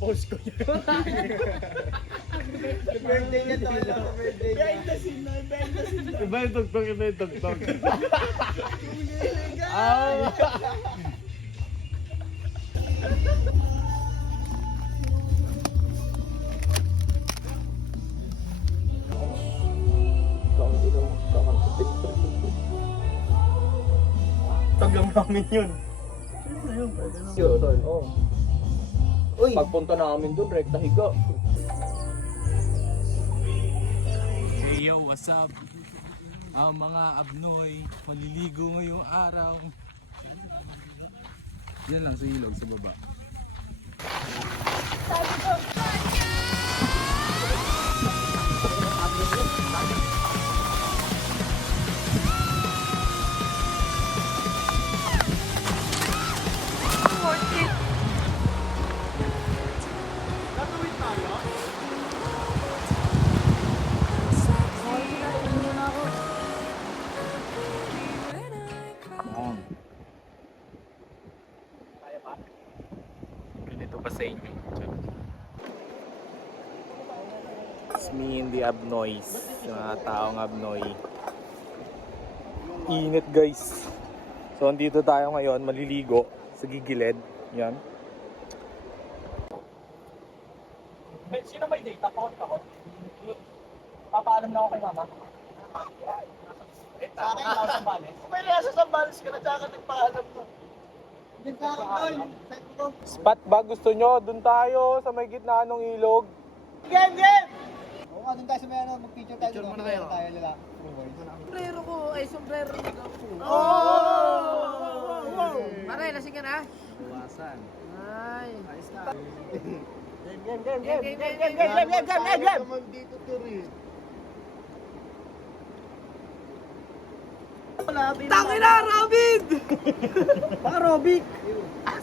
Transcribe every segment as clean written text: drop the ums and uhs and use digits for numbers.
post ko yun. Birthday niya to. Birthday niya. Behind the scene na, behind the scene na. Iba yung tugtog, iba yung tugtog. Tagang namin yun. Oo. Uy! Pagpunta namin doon, rekta higa. Hey yo, what's up? Mga abnoy, maliligo ngayong araw. Yan lang sa ilog sa baba. Ganito pa sa inyo. It's me in the abnoys. Mga taong abnoy. Init guys. So andito tayo ngayon, maliligo sa gigilid. Yan. Sino may data? Pakot. Papaalam na ako kay mama. Sa akin, ako sa Bales. Kung may nasa sa Bales ka na, tsaka nagpaalam mo. Spot ba gusto nyo? Doon tayo sa may gitna ng ilog. Game! Oo nga, doon tayo sa may ano, mag-picture tayo. Picture doon. muna kayo. Tayo nila. Sombrero ko, ay sombrero ni Gapo. Pare, lasing ka na? Buwasan. Ay. Ayos na. Game! naman dito to rin. Tangin na, Robin! Baka Robic!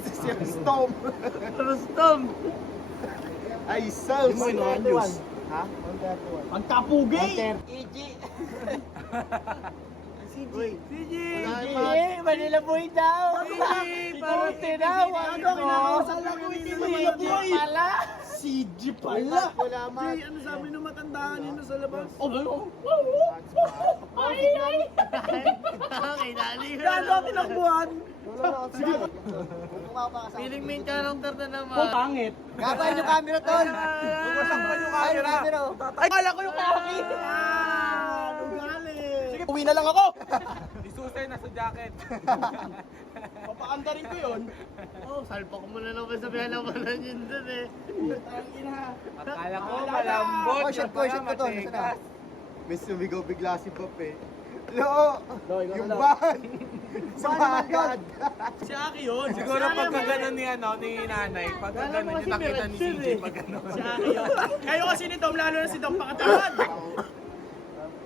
Si Storm! Rustom! Ay, Sals! Mo yun, Anjus. Ha? Ang kapugay! Uy, CJ! Manila Boy daw! CJ! Parang tinawag Ano, kinakasala ko hindi Manila Boy! Pala! CG pala! salamat. Ano sabi nung matandaan yun sa labas? Okay, dali ko Gano ang tinakbuhan? Sige. Feeling main character na naman. Pangit! Gagawin yung camera, tol. Buksan ko yung Ay, camera! camera. Ay, kala ko yung kaki! Sige, uwi na lang ako! Isusay na sa jacket. Papaandarin ko yun. Oh, salpak mo na naman sa pinalabanan yun dun eh. Akala ko malambot. Question ko to. May sumigaw bigla si Bob eh. Lo! Yung ban! Sumagad! Si Aki yun. Siguro pagka gano'n ni nanay, pagka gano'n yung nakita ni CJ pag gano'n. Si Aki yun. Kayo kasi ni Dom, lalo na si Dom Pakatawan.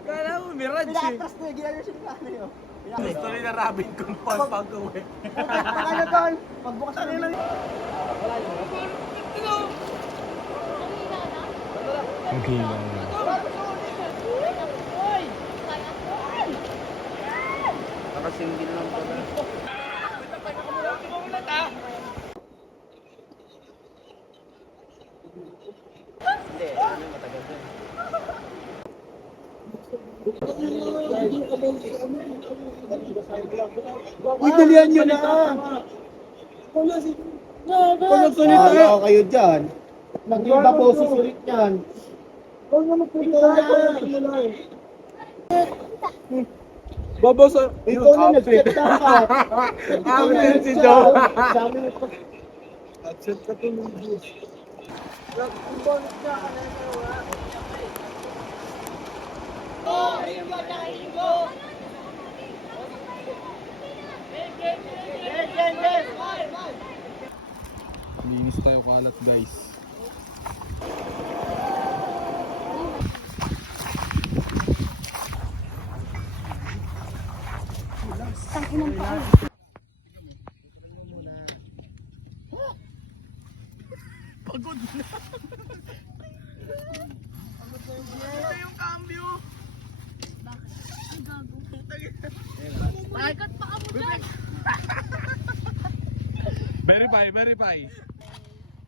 Kala mo, Mirage eh. Pinatras ko eh, ginagawa siya ni nanay oh. Gusto rin na rabbit kung pag-uwi. Ano tol? Pagbukas na nila. Okay lang. Nakasinggil lang pala. Hindi, ano matagal din. Uy, dalihan nyo na! Pag nagsalita kayo dyan. Mag-iba po susulit yan. Babosa. Ikaw na nag-chat dapat. Amin si Joe. Nag-chat ka to ng Diyos. Linis tayo kalat guys. Pagod na. Ito yung cambio. Bakit pa ka mo dyan? Verify.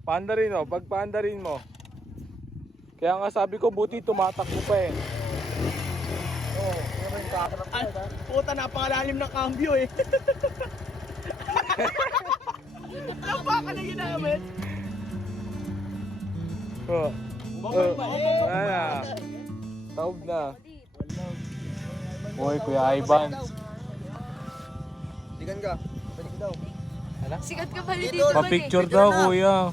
Paandarin oh, pag paandarin mo. Kaya nga sabi ko, buti tumatakbo pa eh. Ay, puta, napakalalim ng cambio eh. Ang baka na ginamit. Oh. Bumaba ba eh? Wala na. Taob na. Uy, Kuya Ivan. Tigan ka. Balik daw. Sikat ka pala dito. Pa-picture daw, Kuya.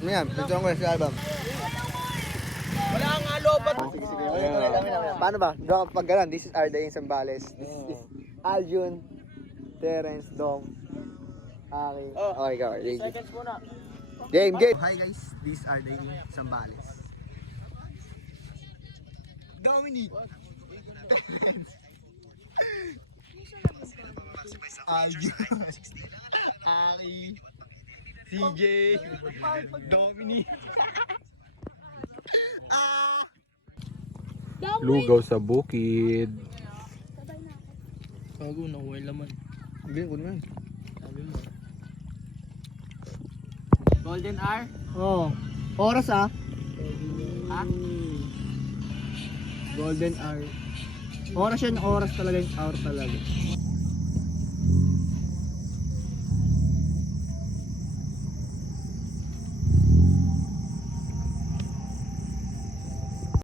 Ano yan? Picture ko sa album. Wala nga lobat. Sige, sige. Paano ba? Doon pag gano'n, this is our day in Zambales. This is Aljun, Terence, Dom, Aki. Okay, go. Seconds muna. Game, game! Hi guys, this is our day in Zambales. Dominic! Terence! Aljun, Aki, CJ, Dominic. Lugaw sa bukid. Bago, nakuha yung laman. Game, good man. Sabi mo. Golden hour? Oh, oras ah. Ha? Golden hour. Oras yan, oras talaga yung hour talaga.